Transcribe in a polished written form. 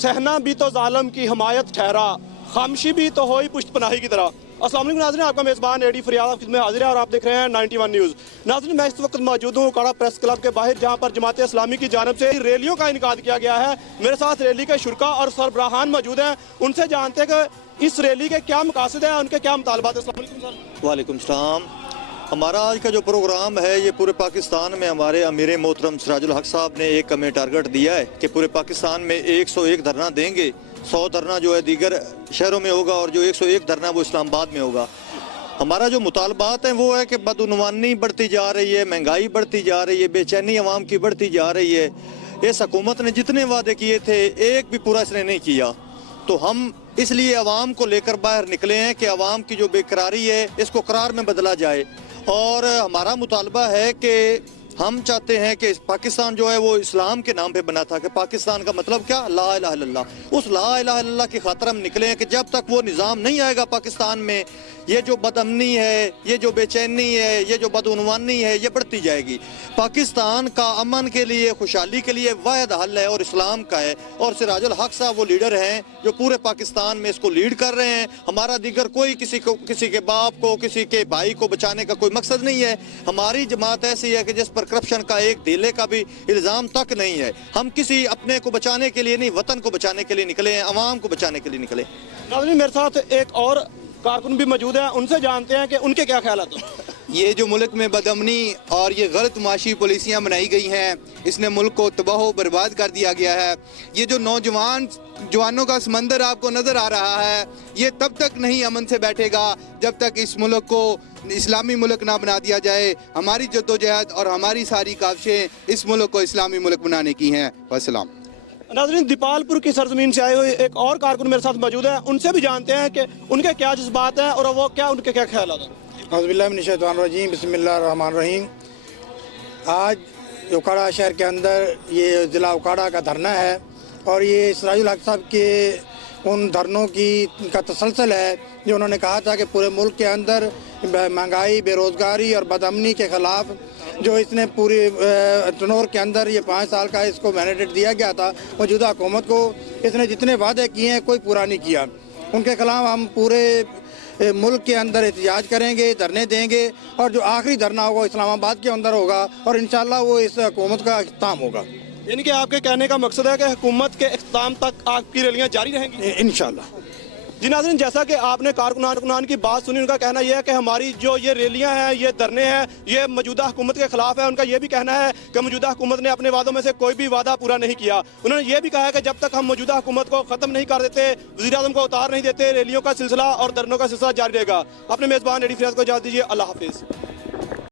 सहना भी तो जालिम की हमायत ठहरा, खामोशी भी तो होई पुष्ट पनाही की तरह। अस्सलाम वालेकुम नाज़रीन, आपका मेज़बान एडी फरियाद आपकी में हाजिर है और आप देख रहे हैं 91 न्यूज़। नाज़रीन, मैं इस वक्त मौजूद हूँ उकाड़ा प्रेस क्लब के बाहर, जहाँ पर जमात इस्लामी की जानिब से रैलियों का इनकाद किया गया है। मेरे साथ रैली के शुरा और सरबराहान मौजूद हैं, उनसे जानते हैं कि इस रैली के क्या मकासद है, उनके क्या मुतालबात है। अस्सलाम वालेकुम सर। वालेकुम सलाम। हमारा आज का जो प्रोग्राम है ये पूरे पाकिस्तान में हमारे अमीर मोहतरम सिराजुल हक साहब ने एक हमें टारगेट दिया है कि पूरे पाकिस्तान में 101 धरना देंगे। 100 धरना जो है दीगर शहरों में होगा और जो 101 धरना वो इस्लामाबाद में होगा। हमारा जो मुतालबात है वो है कि बदउनवानी बढ़ती जा रही है, महंगाई बढ़ती जा रही है, बेचैनी अवाम की बढ़ती जा रही है। इस हुकूमत ने जितने वादे किए थे एक भी पूरा इसने नहीं किया, तो हम इसलिए अवाम को लेकर बाहर निकले हैं कि अवाम की जो बेकरारी है इसको करार में बदला जाए। और हमारा मुतालबा है कि हम चाहते हैं कि पाकिस्तान जो है वो इस्लाम के नाम पे बना था, कि पाकिस्तान का मतलब क्या, ला इलाहा इल्लल्लाह। उस ला इलाहा इल्लल्लाह की खातिर हम निकले हैं कि जब तक वो निज़ाम नहीं आएगा पाकिस्तान में, ये जो बदअमनी है, ये जो बेचैनी है, ये जो बदउनवानी है, ये बढ़ती जाएगी। पाकिस्तान का अमन के लिए, खुशहाली के लिए वाहिद हल है और इस्लाम का है। और सिराजुल हक साहब वो लीडर हैं जो पूरे पाकिस्तान में इसको लीड कर रहे हैं। हमारा दीगर कोई किसी के बाप को, किसी के भाई को बचाने का कोई मकसद नहीं है। हमारी जमात ऐसी है कि जिस पर करप्शन का एक धेले का भी इल्ज़ाम तक नहीं है। हम किसी अपने को बचाने के लिए नहीं, वतन को बचाने के लिए निकले हैं, अवाम को बचाने के लिए निकले। मेरे साथ एक और कारकुन भी मौजूद है, उनसे जानते हैं कि उनके क्या ख्याल है। ये जो मुल्क में बदअमनी और ये गलत माशी पॉलिसियाँ बनाई गई हैं, इसने मुल्क को तबाह बर्बाद कर दिया गया है। ये जो जवानों का समंदर आपको नज़र आ रहा है, ये तब तक नहीं अमन से बैठेगा जब तक इस मुल्क को इस्लामी मुल्क ना बना दिया जाए। हमारी जद्दोजहद और हमारी सारी काविशें इस मुल्क को इस्लामी मुल्क बनाने की हैं। वस्सलाम। नाज़रीन, दीपालपुर की सरजमीन से आए हुए एक और कारकुन मेरे साथ मौजूद है, उनसे भी जानते हैं कि उनके क्या जज्बात हैं और वो उनके क्या ख्याल हैं। औज़ुबिल्लाहिमिनश्शैतानिर्रजीम, बिस्मिल्लाहिर्रहमानिर्रहीम। आज उकाड़ा शहर के अंदर ये ज़िला उकाड़ा का धरना है और ये सिराजुल हक साहब के उन धरनों का तसलसल है जो उन्होंने कहा था कि पूरे मुल्क के अंदर महंगाई, बेरोज़गारी और बदअमनी के ख़िलाफ़ जो इसने पूरी टनोर के अंदर ये 5 साल का इसको मैंडेट दिया गया था मौजूदा हुकूमत को, इसने जितने वादे किए हैं कोई पूरा नहीं किया। उनके ख़िलाफ़ हम पूरे मुल्क के अंदर एहतजाज करेंगे, धरने देंगे और जो आखिरी धरना होगा इस्लामाबाद के अंदर होगा और इंशाल्लाह वो इस हुकूमत का इख्तिताम होगा। यानी कि आपके कहने का मकसद है कि हुकूमत के इख्तिताम तक आपकी रैलियाँ जारी रहेंगी इंशाल्लाह। जी नाज़रीन, जैसा कि आपने कारकुनान की बात सुनी, उनका कहना यह है कि हमारी जो ये रैलियां हैं, ये धरने हैं, ये मौजूदा हुकूमत के खिलाफ है। उनका ये भी कहना है कि मौजूदा हुकूमत ने अपने वादों में से कोई भी वादा पूरा नहीं किया। उन्होंने ये भी कहा है कि जब तक हम मौजूदा हुकूमत को ख़त्म नहीं कर देते, वज़ीर-ए-आज़म को उतार नहीं देते, रैलियों का सिलसिला और धरनों का सिलसिला जारी रहेगा। अपने मेज़बान एडी फरियाद को इजाज़त दीजिए। अल्लाह हाफिज़।